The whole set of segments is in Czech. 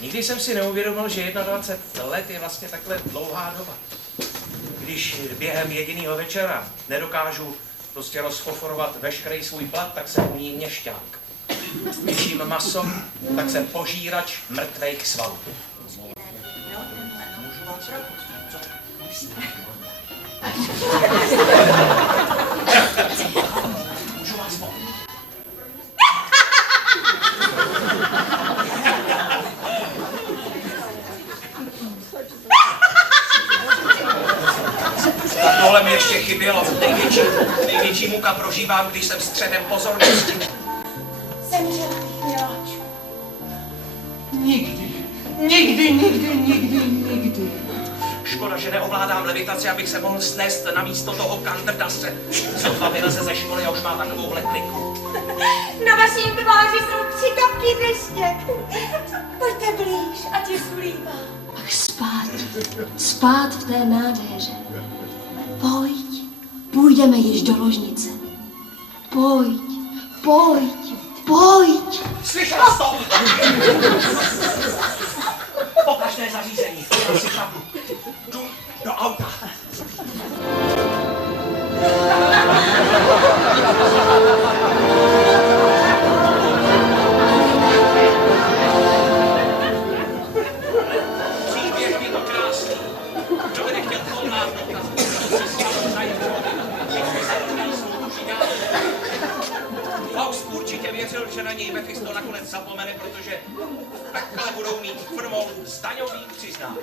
Nikdy jsem si neuvědomil, že 21 let je vlastně takhle dlouhá doba. Když během jediného večera nedokážu prostě rozfoforovat veškerý svůj plat, tak jsem u ní měšťák. Když jím maso, tak jsem požírač mrtvejch svalů. Můžu vám Můžu vás pomoct? Tohle mi ještě chybělo. Největší muka prožívám, když jsem středem pozornosti. Zemřela bych, miláčku. Nikdy. Škoda, že neovládám levitaci, abych se mohl snést na místo toho kandrdase. Sotva vyleze ze školy a už má takovouhle kliku. Na vaším tváři jsou 3 kapky deště. Pojďte blíž, ať je sulívá. Ach, spát v té nádheře. Pojď, půjdeme již do ložnice. Pojď. Slyšela jsi to? Pokažné zařízení. Já si pravdu. Jdu do auta. Příběh je to krásný. Kdo by nechtěl kolmátnout na Faust určitě věřil, že na něj Mephisto nakonec zapomene, protože v pekle budou mít firmou s daňovým přiznání.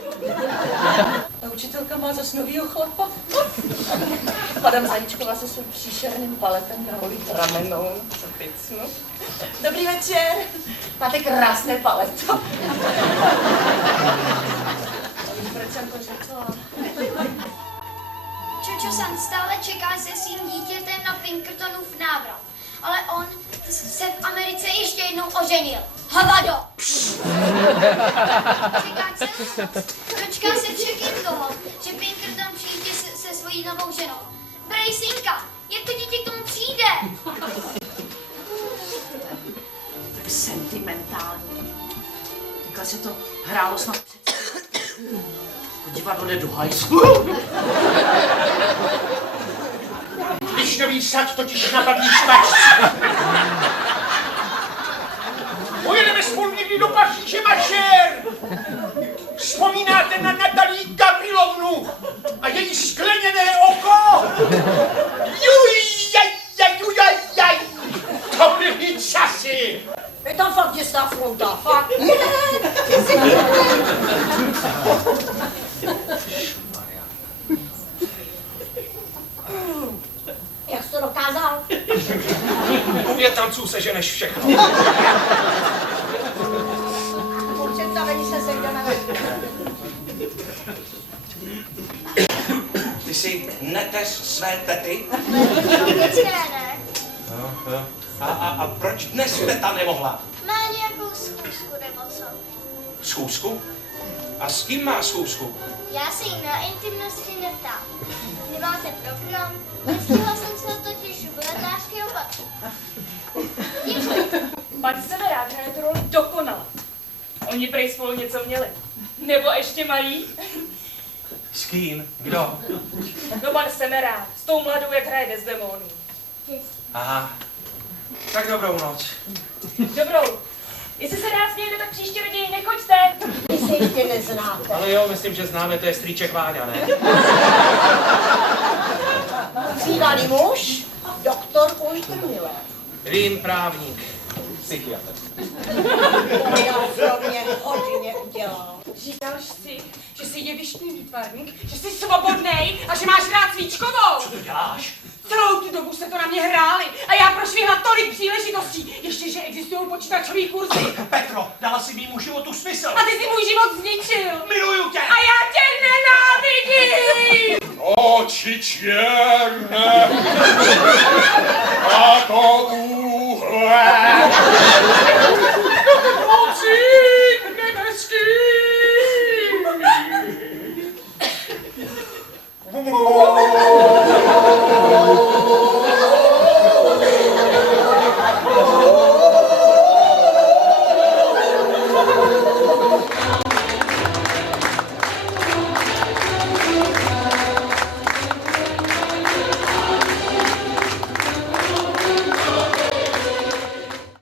Ta učitelka má zas novýho chlapa. Madam Zajíčková se svým příšerným paletem na holí ramenou. Co picnu. Dobrý večer. Máte krásné paleto. Proč jsem to řekla? Čočo-san stále čeká se svým dítětem na Pinkertonův návrat. Ale on se v Americe ještě jednou oženil. Havado! Čeká celou noc. Dočká se však jen toho, že Pinkerton přijde se svojí novou ženou. Brej, synka, jak to dítě k tomu přijde? Tak sentimentální. Takhle se to hrálo snad před. Divadlo jde do hajzlu. Když nevíš sad, totiž napadíš tač. Pojedeme spolu někdy do Paříže, mašér! Vzpomínáte na Natalii Gavrilovnu a její skleněné oko? Jujajajajajaj! To byly časy! Je tam fakt děsná frouta, fakt. Jak jsi to dokázal? U Větnamců seženeš všechno. Po představení se sekde na Ty jsi neteř své tety? Dětské, ne? Jo. A proč dnes teta nemohla? Má nějakou schůzku nebo co? Schůzku? A s kým má schůzku? Já se jí na intimnosti neptám. Nemáte program? Nestihla jsem se totiž v letářského patru. Pan Severák hraje tu roli dokonale. Oni prej spolu něco měli. Nebo ještě mají. S kým? Kdo? No pan Severák, s tou mladou, jak hraje Desdemonu. Aha. Tak dobrou noc. Dobrou. Jestli se dá smějete, tak příště raději nechoďte. Vy se ještě neznáte. Ale jo, myslím, že známe, to je strýček Váňa, ne? Bývalý muž, doktor Ultrmiller. Vím, právník. Psychiatr. Já pro mě hodně udělal. Říkáš si, že jsi jevištní výtvarník, že jsi svobodnej a že máš rád Svíčkovou. Co to děláš? Celou tu dobu se to na mě hráli a já prošvihla tolik příležitostí. Ještě, že existují počítačový kurzy. Petro, dala si mýmu životu smysl. A ty si můj život zničil. Miluju tě. A já tě nenávidím! Oči černé!